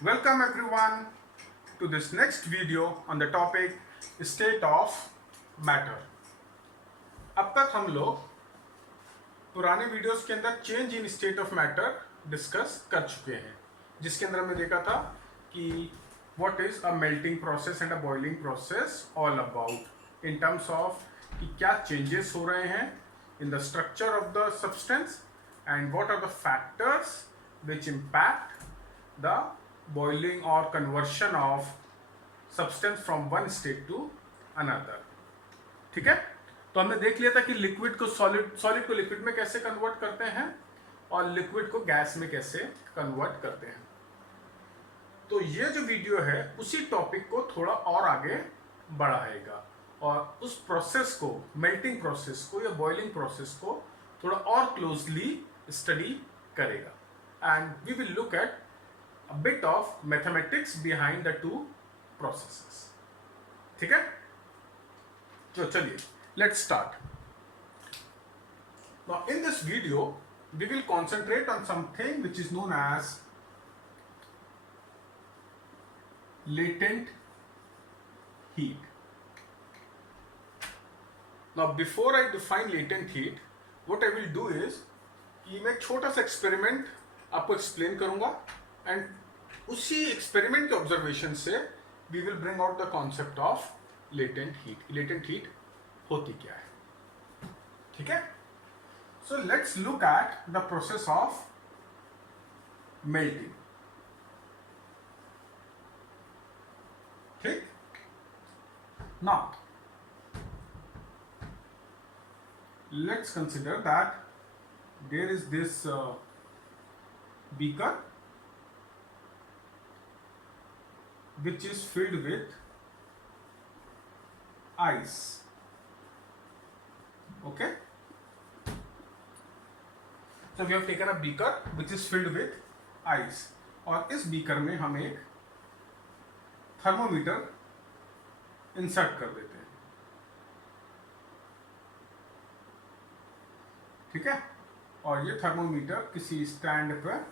Welcome everyone to this next video on the topic state of matter. अब तक हम लोग पुराने वीडियोस के अंदर change in state of matter discuss कर चुके हैं, जिसके अंदर हमने देखा था कि what is a melting process and a boiling process all about in terms of कि क्या चेंजेस हो रहे हैं in the structure of the substance and what are the factors which impact the boiling or conversion of substance from one state to another. ठीक है, तो हमने देख लिया था कि लिक्विड को सॉलिड को लिक्विड में कैसे कन्वर्ट करते हैं और लिक्विड को गैस में कैसे कन्वर्ट करते हैं. तो ये जो वीडियो है उसी टॉपिक को थोड़ा और आगे बढ़ाएगा और उस प्रोसेस को, मेल्टिंग प्रोसेस को या बॉइलिंग प्रोसेस को थोड़ा और क्लोजली स्टडी करेगा and we will look at a bit of mathematics behind the two processes. ठीक है, तो चलिए let's start. Now in this video we will concentrate on something which is known as latent heat. Now before I define latent heat, what I will do is कि मैं एक छोटा सा experiment आपको एक्सप्लेन करूंगा एंड उसी experiment के observation से we will bring out the concept of latent heat. Latent heat होती क्या है, ठीक है. So let's look at the process of melting. ठीक, now let's consider that there is this beaker which is filled with ice. Okay, so we have taken a beaker which is filled with ice और इस beaker में हम एक thermometer insert कर देते हैं. ठीक है, और ये थर्मोमीटर किसी स्टैंड पर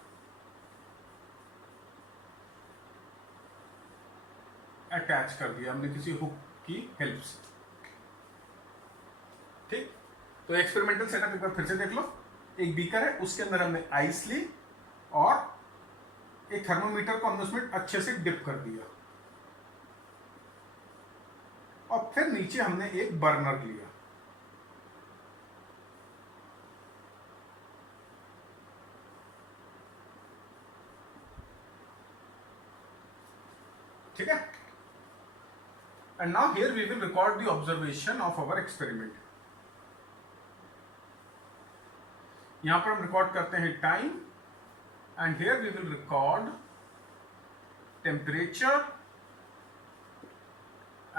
अटैच कर दिया हमने किसी हुक की हेल्प से. ठीक, तो एक्सपेरिमेंटल सेटअप एक बार फिर से देख लो. एक बीकर है, उसके अंदर हमने आइस ली और एक थर्मोमीटर को हमने उसमें अच्छे से डिप कर दिया और फिर नीचे हमने एक बर्नर लिया. ठीक है, and now here we will record the observation of our experiment. यहां पर हम रिकॉर्ड करते हैं time and here we will record temperature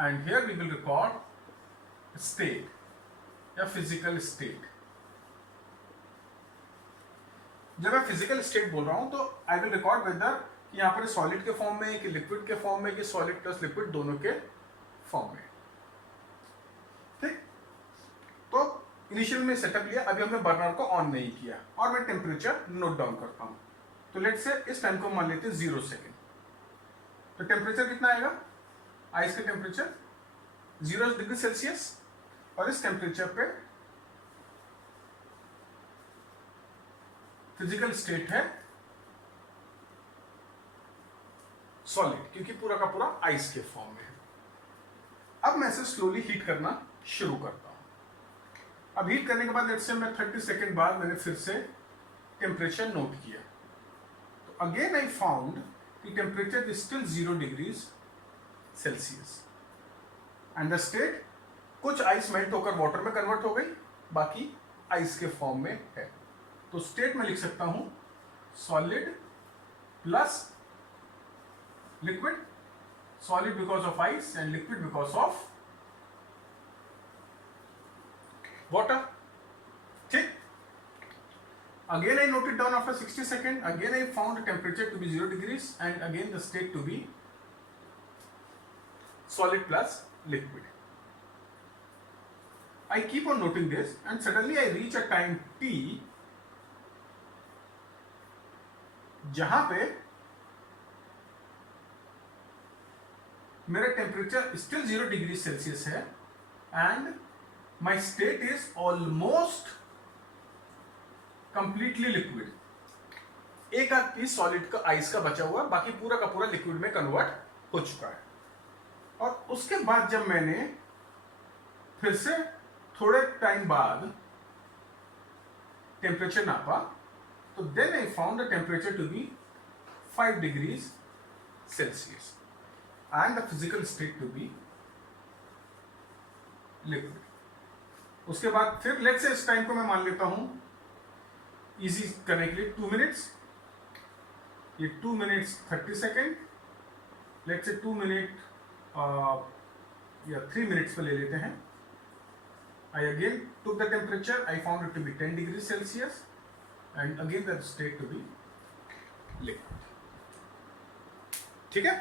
and here we will record state या फिजिकल स्टेट. जब मैं फिजिकल स्टेट बोल रहा हूं तो आई विल रिकॉर्ड वेदर यहां पर सॉलिड के फॉर्म में कि लिक्विड के फॉर्म में कि सॉलिड प्लस लिक्विड दोनों के फॉर्म में. ठीक, तो इनिशियल में सेटअप लिया, अभी हमने बर्नर को ऑन नहीं किया और मैं टेम्परेचर नोट डाउन करता हूं. तो लेट्स से इस टाइम को मान लेते हैं 0 सेकेंड. तो टेम्परेचर कितना आएगा, आइस का टेम्परेचर 0 डिग्री सेल्सियस और इस टेम्परेचर पे फिजिकल स्टेट है सॉलिड, क्योंकि पूरा का पूरा आइस के फॉर्म में है. अब मैं इसे स्लोली हीट करना शुरू करता हूं. अब हीट करने के बाद लेट्स से मैं 30 सेकेंड बाद मैंने फिर से टेम्परेचर नोट किया. तो अगेन आई फाउंड कि temperature is still 0 degrees Celsius and the state, कुछ आइस मेल्ट होकर वाटर में कन्वर्ट हो गई, बाकी आइस के फॉर्म में है. तो स्टेट में लिख सकता हूं solid plus liquid, solid because of ice and liquid because of water. ठीक, again I noted down after 60 seconds, again I found the temperature to be 0 degrees and again the state to be solid plus liquid. I keep on noting this and suddenly I reach a time t जहां पे मेरा temperature still 0 degree Celsius है and my state is almost completely liquid. एक आध piece solid का ice का बचा हुआ, बाकी पूरा का पूरा लिक्विड में कन्वर्ट हो चुका है। और उसके बाद जब मैंने फिर से थोड़े टाइम बाद टेम्परेचर नापा, तो then I found the temperature to be 5 degrees Celsius and the physical state to be liquid. उसके बाद फिर लेट्स से इस टाइम को मैं मान लेता हूं इजी करने के लिए 2 मिनट्स, ये 2 minutes 30 second, let's say 2 minute या 3 मिनट्स पे ले लेते हैं। I again took the temperature, I found it to be 10 degrees Celsius and again the state to be liquid। ठीक है,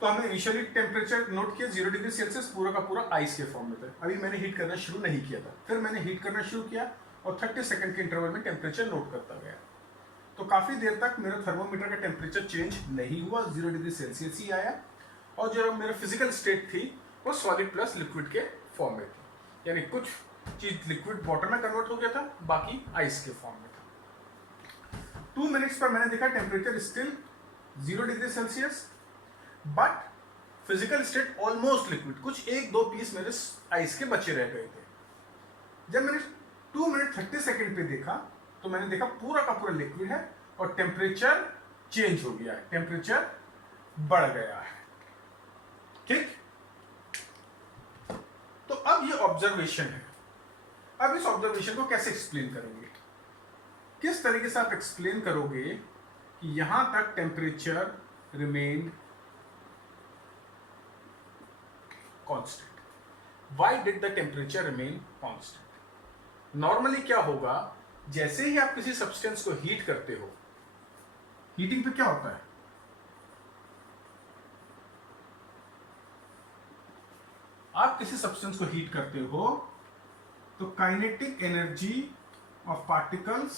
तो हमने इनिशियली टेम्परेचर नोट किया 0 डिग्री सेल्सियस, पूरा का पूरा आइस के फॉर्म में था। अभी मैंने हीट करना शुरू नहीं किया था, फिर मैंने हीट करना शुरू किया और 30 सेकंड के इंटरवल में टेम्परेचर नोट करता गया। तो काफी देर तक मेरा थर्मोमीटर का टेम्परेचर चेंज नहीं हुआ, 0 डिग्री सेल्सियस ही आया और जो मेरा फिजिकल स्टेट थी वो सॉलिड प्लस लिक्विड के फॉर्म में थी, यानी कुछ चीज लिक्विड वाटर में कन्वर्ट हो गया था, बाकी आइस के फॉर्म में था। 2 मिनट्स पर मैंने देखा temperature still 0 degree Celsius but physical state almost liquid, कुछ 1-2 पीस मेरे आइस के बचे रह गए थे। जब मैंने 2 मिनट 30 सेकेंड पे देखा तो मैंने देखा पूरा का पूरा लिक्विड है और टेम्परेचर चेंज हो गया है, टेम्परेचर बढ़ गया है। ठीक, तो अब ये ऑब्जर्वेशन है। अब इस ऑब्जर्वेशन को कैसे एक्सप्लेन करेंगे, किस तरीके से आप एक्सप्लेन करोगे कि यहां तक temperature remain constant? Why did the temperature remain constant? Normally क्या होगा, जैसे ही आप किसी सब्सटेंस को हीट करते हो, हीटिंग पे क्या होता है, आप किसी सब्सटेंस को हीट करते हो तो kinetic energy of particles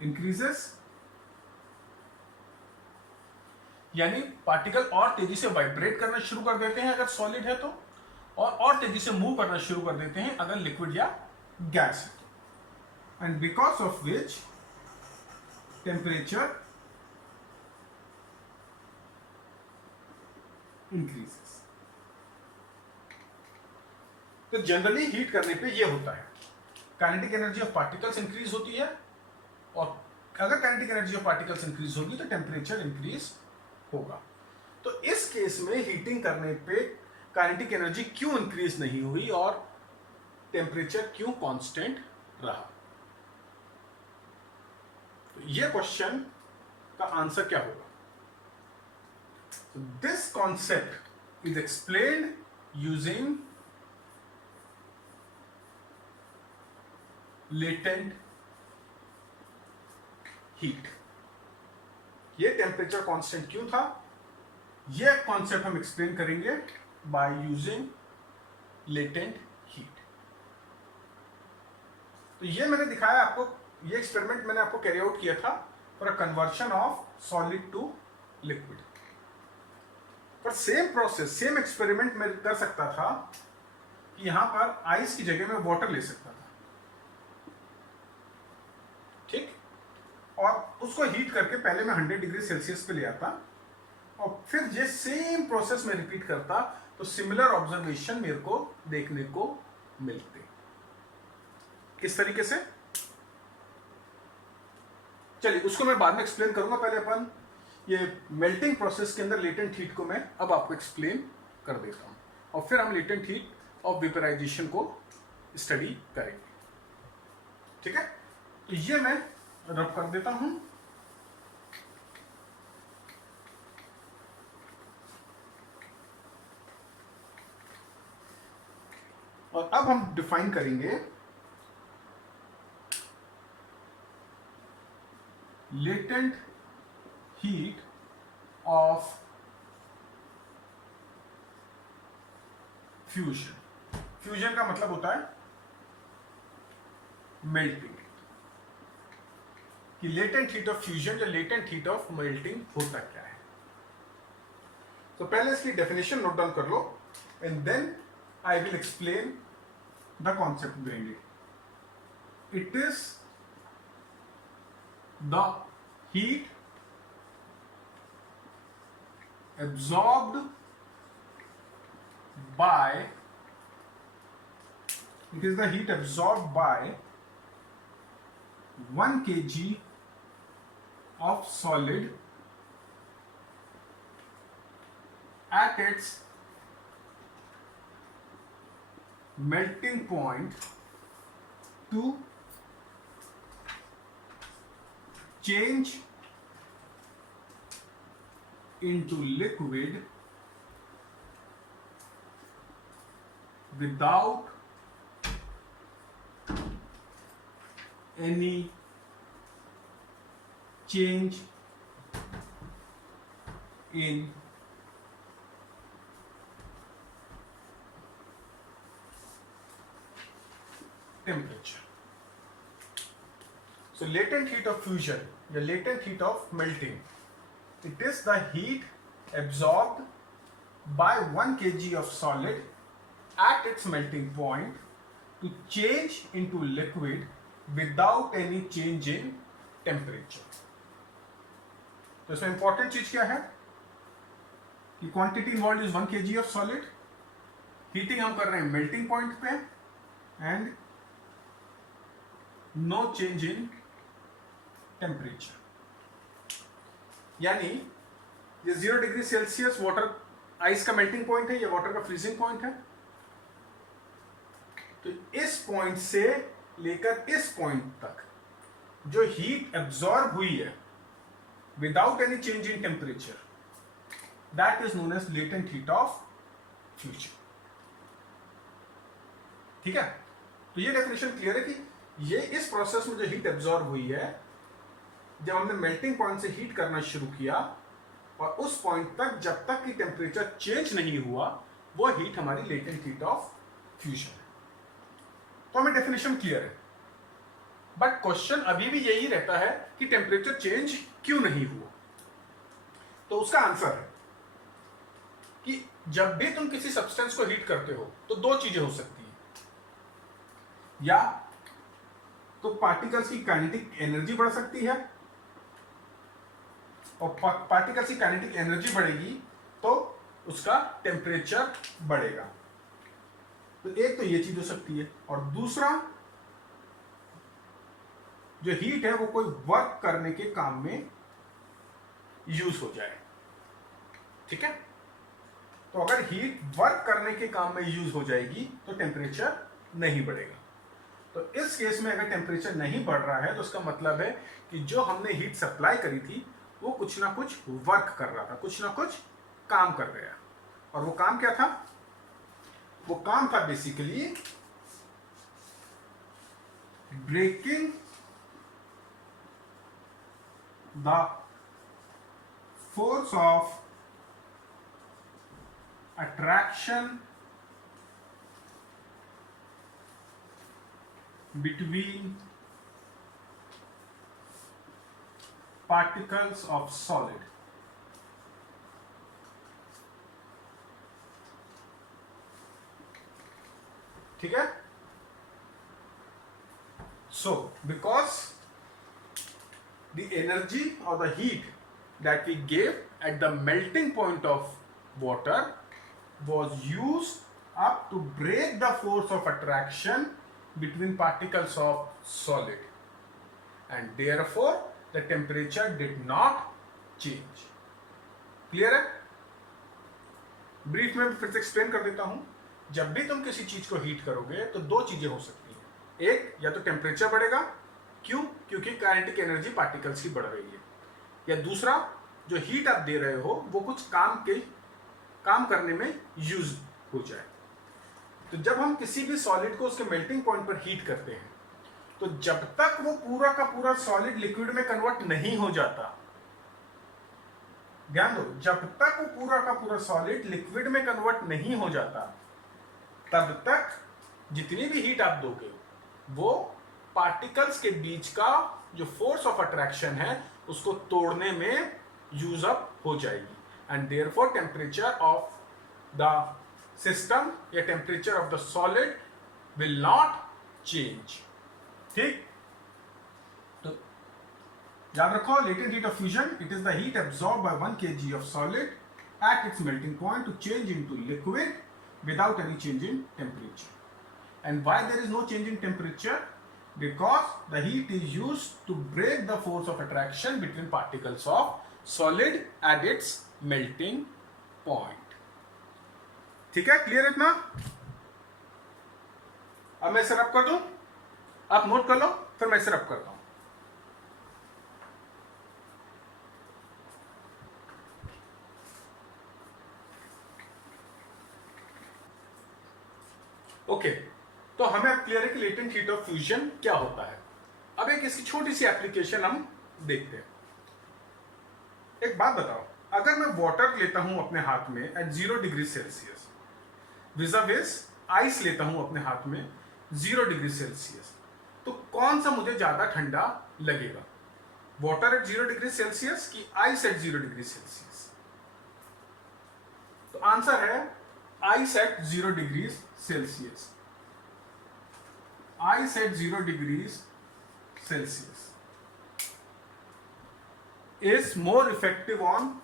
increases, यानी पार्टिकल और तेजी से वाइब्रेट करना शुरू कर देते हैं अगर सॉलिड है तो, और तेजी से मूव करना शुरू कर देते हैं अगर लिक्विड या गैस है तो। And because of which temperature increases. तो जनरली हीट करने पे ये होता है, kinetic energy of particles increase होती है और अगर kinetic energy of particles increase होगी तो टेम्परेचर इंक्रीज होगा। तो इस केस में हीटिंग करने पे काइनेटिक एनर्जी क्यों इंक्रीज नहीं हुई और टेम्परेचर क्यों कांस्टेंट रहा? तो ये क्वेश्चन का आंसर क्या होगा? So this concept is explained using latent heat। ये टेम्परेचर कांस्टेंट क्यों था, ये कॉन्सेप्ट हम एक्सप्लेन करेंगे बाय यूजिंग लेटेंट हीट। तो ये मैंने दिखाया आपको, ये एक्सपेरिमेंट मैंने आपको कैरी आउट किया था for a conversion of solid to liquid. पर सेम प्रोसेस, सेम एक्सपेरिमेंट मैं कर सकता था कि यहां पर आइस की जगह में वाटर ले सकता था, ठीक, और उसको हीट करके पहले मैं 100 डिग्री सेल्सियस पे ले आता और फिर ये सेम प्रोसेस में रिपीट करता, तो सिमिलर ऑब्जर्वेशन मेरे को देखने को मिलते। किस तरीके से, चलिए उसको मैं बाद में एक्सप्लेन करूंगा। पहले अपन ये मेल्टिंग प्रोसेस के अंदर लेटेंट हीट को मैं अब आपको एक्सप्लेन कर देता हूं और फिर हम लेटेंट हीट ऑफ वेपराइजेशन को स्टडी करेंगे। ठीक है, तो ये मैं रब कर देता हूं। और अब हम डिफाइन करेंगे latent heat of fusion. Fusion का मतलब होता है मेल्टिंग। कि लेटेंट हीट ऑफ फ्यूजन या लेटेंट हीट ऑफ मेल्टिंग होता क्या है। तो पहले इसकी डेफिनेशन नोट डाउन कर लो and then I will explain the concept behind it. It is the heat absorbed by it is the heat absorbed by 1 kg of solid at its melting point to change into liquid without any change in temperature. So latent heat of fusion या latent heat of melting, it is the heat absorbed by 1 kg of solid at its melting point to change into liquid without any change in temperature. तो इसमें important चीज क्या है कि quantity involve is 1 kg of solid, heating हम कर रहे हैं मेल्टिंग पॉइंट पे and no change in temperature. यानी ये 0 डिग्री सेल्सियस वाटर आइस का मेल्टिंग पॉइंट है, ये वाटर का फ्रीजिंग पॉइंट है। तो इस पॉइंट से लेकर इस पॉइंट तक जो हीट एब्जॉर्ब हुई है without any change in temperature, that is known as latent heat of fusion. ठीक है, तो ये डेफिनेशन क्लियर है कि ये इस प्रोसेस में जो हीट एब्जॉर्ब हुई है, जब हमने मेल्टिंग पॉइंट से हीट करना शुरू किया और उस पॉइंट तक जब तक कि टेम्परेचर चेंज नहीं हुआ, वो हीट हमारी लेटेंट हीट ऑफ फ्यूजन है। तो हमें डेफिनेशन क्लियर है, बट क्वेश्चन अभी भी यही रहता है कि टेम्परेचर चेंज क्यों नहीं हुआ। तो उसका आंसर है कि जब भी तुम किसी सब्सटेंस को हीट करते हो तो दो चीजें हो सकती हैं, या तो पार्टिकल्स की काइनेटिक एनर्जी बढ़ सकती है, और पार्टिकल्स की काइनेटिक एनर्जी बढ़ेगी तो उसका टेम्परेचर बढ़ेगा। तो एक तो ये चीज हो सकती है, और दूसरा जो हीट है वो कोई वर्क करने के काम में यूज हो जाए। ठीक है, तो अगर हीट वर्क करने के काम में यूज हो जाएगी तो टेम्परेचर नहीं बढ़ेगा। तो इस केस में अगर टेम्परेचर नहीं बढ़ रहा है तो उसका मतलब है कि जो हमने हीट सप्लाई करी थी वो कुछ ना कुछ वर्क कर रहा था, कुछ ना कुछ काम कर गया। और वो काम क्या था? वो काम था basically breaking the force of attraction between particles of solid. ठीक है, so because the energy or the heat that we gave at the melting point of water was used up to break the force of attraction between particles of solid, and therefore the temperature did not change. Clear है? Brief में फिर से explain कर देता हूं। जब भी तुम किसी चीज को हीट करोगे तो दो चीजें हो सकती हैं, एक या तो टेम्परेचर बढ़ेगा, क्यों? क्योंकि काइनेटिक एनर्जी पार्टिकल्स की बढ़ रही है, या दूसरा जो हीट आप दे रहे हो वो कुछ काम करने में यूज हो जाए। तो जब हम किसी भी सॉलिड को उसके मेल्टिंग पॉइंट पर हीट करते हैं तो जब तक वो पूरा का पूरा सॉलिड लिक्विड में कन्वर्ट नहीं हो जाता, ध्यान दो, जब तक वो पूरा का पूरा सॉलिड लिक्विड में कन्वर्ट नहीं हो जाता तब तक जितनी भी हीट आप दोगे वो पार्टिकल्स के बीच का जो फोर्स ऑफ अट्रैक्शन है उसको तोड़ने में यूज अप हो जाएगी, and therefore temperature of the system या temperature of the solid will not change. ठीक, तो याद रखो, latent heat of fusion, it is the heat absorb by 1 kg of solid at its melting point to change into liquid without any change in temperature. And why there is no change in temperature? Because the heat is used to break the force of attraction between particles of solid at its melting point. ठीक है, clear इतना? अब मैं इसे रब कर दूं, आप नोट कर लो, फिर मैं इसे रब करता हूं। ओके, तो हमें अब क्लियर है कि लेटेंट हीट ऑफ फ्यूजन क्या होता है। अब एक इसकी छोटी सी एप्लीकेशन हम देखते हैं। एक बात बताओ, अगर मैं वाटर लेता हूं अपने हाथ में at 0 degree Celsius, with ice लेता हूं अपने हाथ में 0 डिग्री सेल्सियस, तो कौन सा मुझे ज्यादा ठंडा लगेगा, वाटर एट 0 डिग्री सेल्सियस की आइस एट 0 डिग्री सेल्सियस? तो आंसर है ice at 0 degrees Celsius. Ice at 0 degrees Celsius is more effective on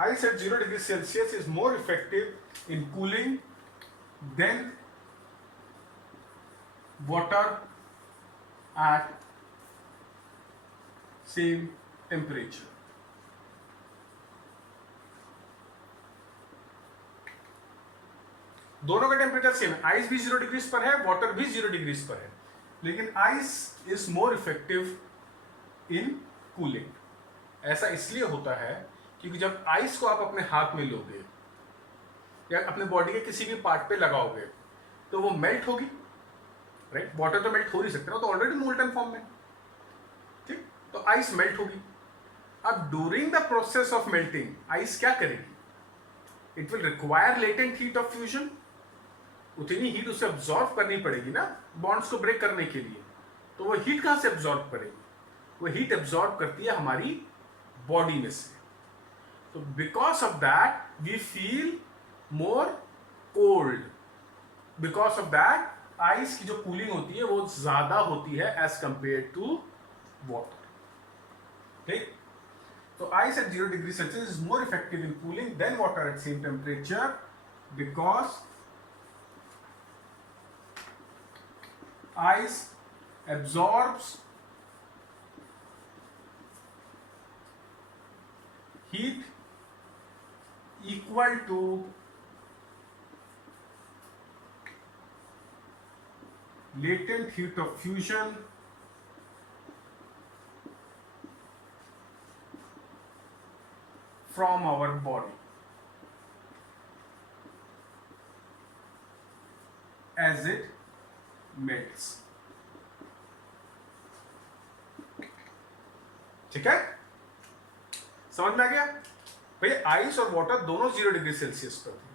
ice at 0 degrees Celsius is more effective in cooling than water at same temperature. दोनों का temperature same है, ice भी 0 degrees पर है, water भी 0 degrees पर है, लेकिन ice is more effective in cooling. ऐसा इसलिए होता है क्योंकि जब आइस को आप अपने हाथ में लोगे या अपने बॉडी के किसी भी पार्ट पे लगाओगे तो वो मेल्ट होगी, राइट? वाटर तो मेल्ट हो नहीं सकता ना, तो ऑलरेडी मोल्टन फॉर्म में, ठीक? तो आइस मेल्ट होगी। अब during the process of melting ice क्या करेगी? It will require latent heat of fusion. उतनी हीट उसे अब्सॉर्ब करनी पड़ेगी ना बॉन्ड्स को ब्रेक करने के लिए, तो वो हीट कहां से अब्सॉर्ब करेगी? वो हीट अब्सॉर्ब करती है हमारी बॉडी में से। तो because of that we feel more cold, because of that ice की जो कूलिंग होती है वो ज्यादा होती है एज कंपेयर टू वाटर, ठीक? तो ice at 0 degree Celsius is more effective in cooling than water at same temperature because ice absorbs heat equal to latent heat of fusion from our body as it melts. ठीक है, समझ में आ गया? भैया ice और water दोनों 0 degree Celsius पर थे,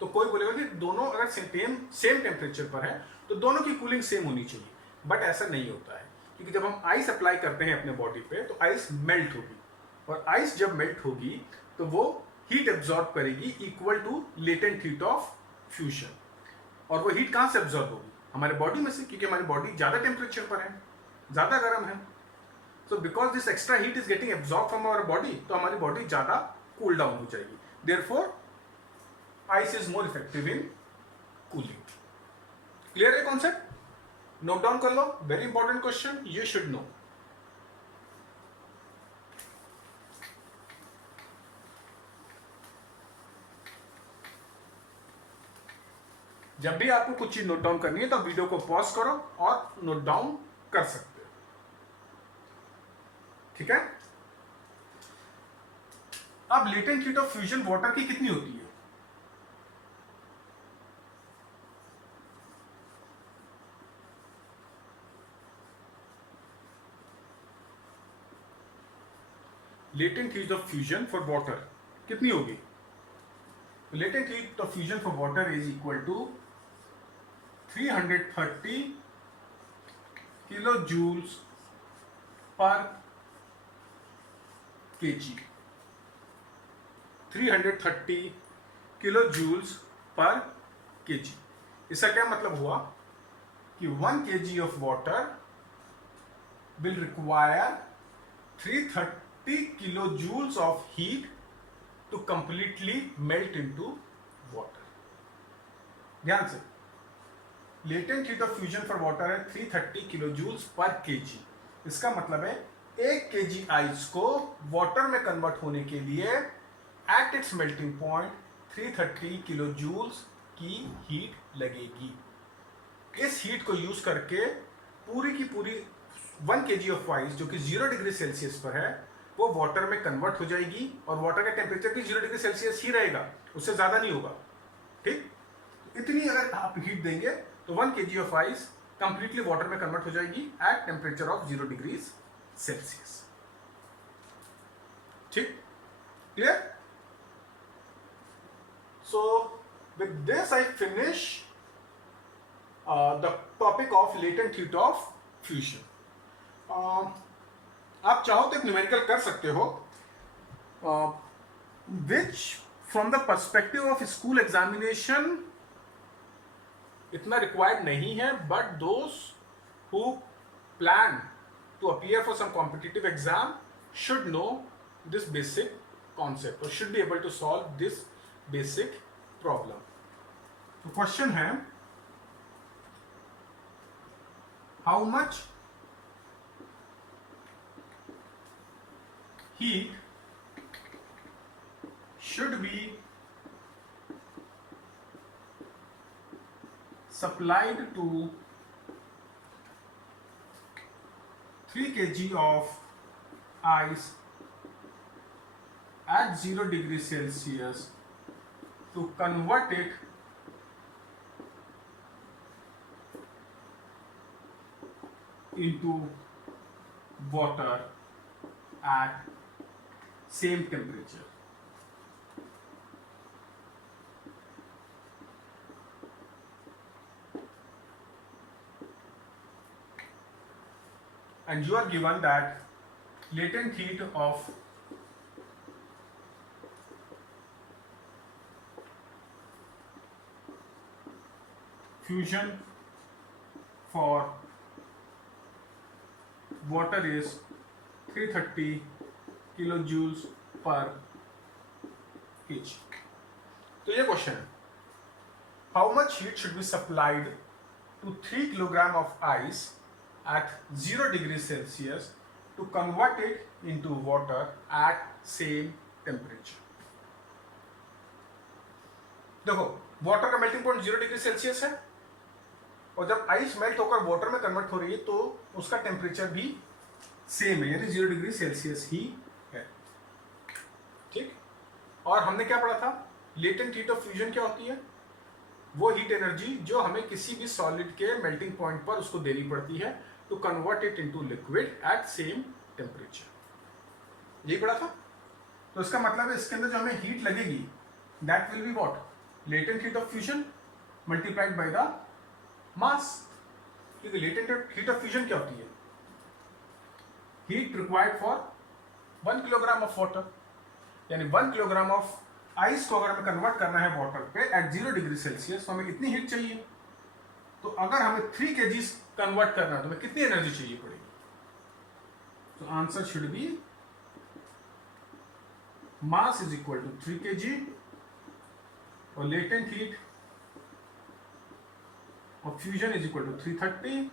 तो कोई बोलेगा कि दोनों अगर सेम टेम्परेचर पर है तो दोनों की कूलिंग सेम होनी चाहिए, बट ऐसा नहीं होता है, क्योंकि जब हम आइस अप्लाई करते हैं अपने बॉडी पे तो आइस मेल्ट होगी, और आइस जब मेल्ट होगी तो वो हीट एब्जॉर्ब करेगी equal to latent heat of fusion. और वो हीट कहां से एब्जॉर्ब होगी? हमारे बॉडी में से, क्योंकि हमारी बॉडी ज्यादा टेम्परेचर पर है, ज्यादा गर्म है। So because this extra heat is getting absorbed from our body, तो हमारी बॉडी ज्यादा कूल डाउन हो जाएगी। Therefore, ice is more effective in cooling. Clear है कॉन्सेप्ट? नोट डाउन कर लो, very important question, you should know. जब भी आपको कुछ चीज नोट डाउन करनी है तो वीडियो को पॉज करो और नोट डाउन कर सकते हो, ठीक है? अब latent heat of fusion water की कितनी होती है? Latent heat of fusion for water कितनी होगी? Latent heat of fusion for water is equal to 330 kilo joules per kg. 330 kilo joules per kg. इसका क्या मतलब हुआ कि 1 kg of water will require 330 kilo joules of heat to completely melt into water. ध्यान से, latent heat of fusion for water है 330 kilo joules per kg. इसका मतलब है 1 kg आइस को वाटर में कन्वर्ट होने के लिए at its melting point 330 kilo joules की हीट लगेगी। इस हीट को यूज करके पूरी की पूरी 1 kg ऑफ आइस जो कि 0 डिग्री सेल्सियस पर है वो वाटर में कन्वर्ट हो जाएगी और वाटर का टेम्परेचर भी 0 डिग्री सेल्सियस ही रहेगा, उससे ज्यादा नहीं होगा। ठीक, इतनी अगर आप हीट देंगे तो 1 kg of ice completely water में कन्वर्ट हो जाएगी at temperature of 0 degrees Celsius. ठीक, clear? So with this I finish the topic of latent heat of fusion. आप चाहो तो एक न्यूमेरिकल कर सकते हो which from the perspective of school examination इतना रिक्वायर्ड नहीं है, but those who plan to appear for some competitive exam should know this basic concept or should be able to solve this basic problem. तो question है, how much heat should be supplied to 3 kg of ice at 0 degree Celsius to convert it into water at same temperature. And you are given that latent heat of fusion for water is 330 kilojoules per kg. तो ये question है, how much heat should be supplied to 3 kilogram of ice at 0 degree Celsius to convert it into water at same temperature. देखो, water का melting point 0 degree Celsius है और जब ice melt होकर water में कन्वर्ट हो रही है तो उसका टेम्परेचर भी सेम है, यानी 0 डिग्री सेल्सियस ही है। ठीक, और हमने क्या पढ़ा था, लेटेंट हीट ऑफ फ्यूजन क्या होती है? वो हीट एनर्जी जो हमें किसी भी सॉलिड के मेल्टिंग पॉइंट पर उसको देनी पड़ती है to convert it into liquid at same temperature. यही पढ़ा था। तो इसका मतलब है इसके अंदर जो हमें हीट लगेगी that will be what, latent heat of fusion multiplied by the mass. क्योंकि लेटेंट हीट ऑफ फ्यूजन क्या होती है? Heat required for 1 kilogram of water, यानी 1 किलोग्राम ऑफ आइस को अगर हमें कन्वर्ट करना है वाटर पे एट 0 डिग्री सेल्सियस तो हमें कितनी हीट चाहिए? तो अगर हमें 3 kg कन्वर्ट करना है तो हमें कितनी एनर्जी चाहिए पड़ेगी? तो answer should be mass is equal to 3 kg और latent heat of fusion is equal to 330.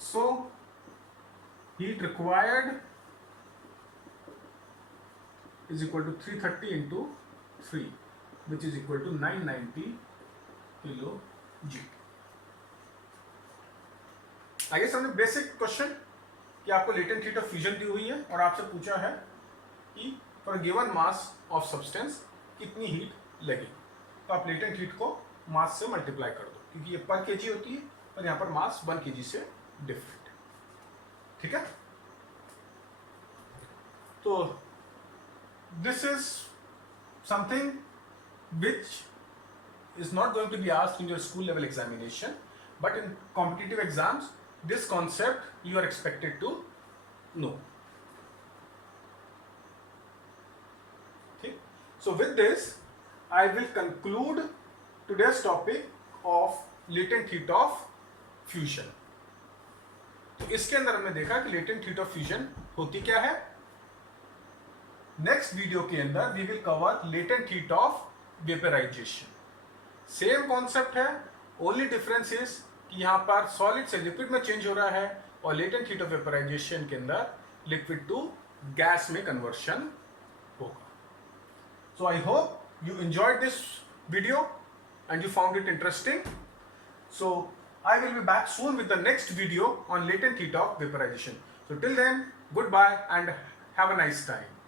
So heat required is equal to 330 into 3 which is equal to 990 kilo G. आइए समझे बेसिक क्वेश्चन कि आपको latent heat of fusion दी हुई है और आपसे पूछा है कि for given mass of substance कितनी हीट लगेगी। तो आप लेटेंट हीट को मास से मल्टीप्लाई कर दो क्योंकि ये पर केजी होती है और यहाँ पर मास 1 kg से डिफरेंट है। ठीक है, तो this is something which is not going to be asked in your school level examination, but in competitive exams this concept you are expected to know. Okay, so with this I will conclude today's topic of latent heat of fusion. तो इसके अंदर हमने देखा कि latent heat of fusion होती क्या है. Next video के अंदर we will cover latent heat of vaporization. Same concept है, ओनली डिफरेंस इज कि यहां पर सॉलिड से लिक्विड में चेंज हो रहा है और लेटेंट हीट ऑफ वेपराइजेशन के अंदर लिक्विड टू गैस में कन्वर्शन होगा. So I hope you enjoyed this video and you found it interesting. So I will be back soon with the next video on latent heat of vaporization. So till then, goodbye and have a nice time.